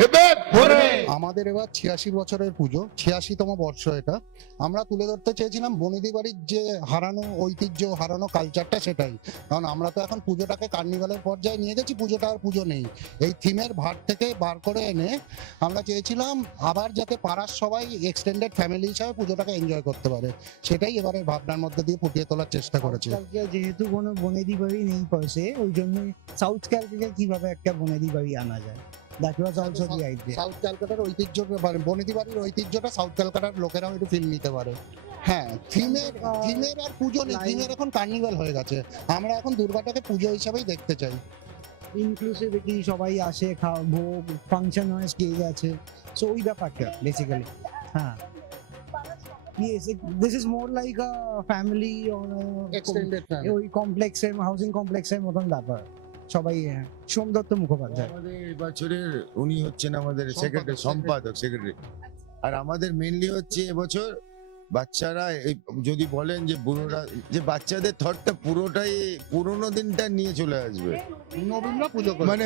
Hip hip. আমাদের এবার ছিয়াশি বছরের পুজো ছিয়াশিতম বর্ষ এটা। আমরা তুলে ধরতে চেয়েছিলাম বনেদি বাড়ির যে হারানো ঐতিহ্য হারানো কালচারটা সেটাই। কারণ আমরা তো এখন পুজোটাকে কার্নিভালের পর্যায়ে নিয়ে গেছি পুজোটা আর পুজো নেই। এই থিমের ভার থেকে বার করে এনে আমরা চেয়েছিলাম আবার যাতে পাড়ার সবাই এক্সটেন্ডেড ফ্যামিলি হিসাবে পুজোটাকে এনজয় করতে পারে। সেটাই এবারে ভাবনার মধ্যে দিয়ে ফুটিয়ে তোলার চেষ্টা করেছি। যেহেতু কোনো বনেদি বাড়ি নেই পাশে ওই জন্য সাউথ ক্যালকাটা কীভাবে একটা বনেদি বাড়ি আনা যায়? That was also the idea south ক্যালকাটার ঐতিহ্য মানে বনেদি বাড়ির ঐতিহ্যটা সাউথ ক্যালকাটার লোকেরাও একটু ফিল নিতে পারে। হ্যাঁ থিমের থিমের আর পুজো নেই থিমের এখন কার্নিভাল হয়ে গেছে। আমরা এখন দুর্গাটাকে পুজো হিসাবেই দেখতে চাই। ইনক্লুসিভিটি সবাই আসে খাওয়া ভোগ ফাংশন হয় স্টেজ আছে। সো ওই ব্যাপারটা বেসিক্যালি হ্যাঁ। Yes, this is more like a family or a extended ওই কমপ্লেক্সের হাউসিং কমপ্লেক্সের মতন ব্যাপার। সবাই সোম দত্ত মুখোপাধ্যায়। আমাদের এবছরের উনি হচ্ছেন আমাদের সম্পাদক, সেক্রেটারি সম্পাদক সেক্রেটারি আর আমাদের মেনলি হচ্ছে এবছর বাচ্চারা এই যদি বলেন যে বুড়োরা যে বাচ্চাদের থটটা পুরোটাই পুরোনো দিনটা নিয়ে চলে আসবে। মানে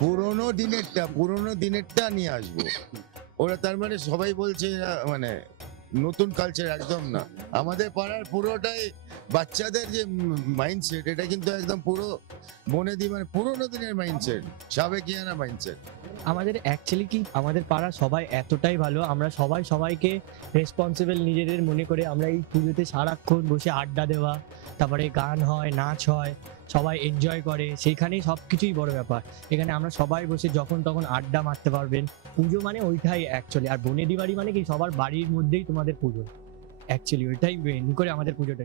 পুরোনো দিনেরটা পুরোনো দিনেরটা নিয়ে আসব। ওরা তার মানে সবাই বলছে মানে নতুন কালচার একদম না। আমাদের পাড়ার পুরোটাই বাচ্চাদের যে মাইন্ডসেট এটা কিন্তু একদম পুরো বনেদি মানে পুরোনো দিনের মাইন্ডসেট সাবেকিয়ানা মাইন্ডসেট আমাদের অ্যাকচুয়ালি কি, আমাদের পাড়া সবাই এতটাই ভালো, আমরা সবাই সবাইকে রেসপন্সিবল নিজেদের মনে করে আমরা এই পুজোতে সারাক্ষণ বসে আড্ডা দেওয়া, তারপরে গান হয়, নাচ হয় সবাই এনজয় করে, সেইখানেই সব কিছুই বড় ব্যাপার। এখানে আমরা সবাই বসে যখন তখন আড্ডা মারতে পারবেন। পুজো মানে ওইটাই অ্যাকচুয়ালি আর বনেদি বাড়ি মানে কি সবার বাড়ির মধ্যেই তোমাদের পুজো। অ্যাকচুয়ালি ওইটাই মেন করে আমাদের পুজোটা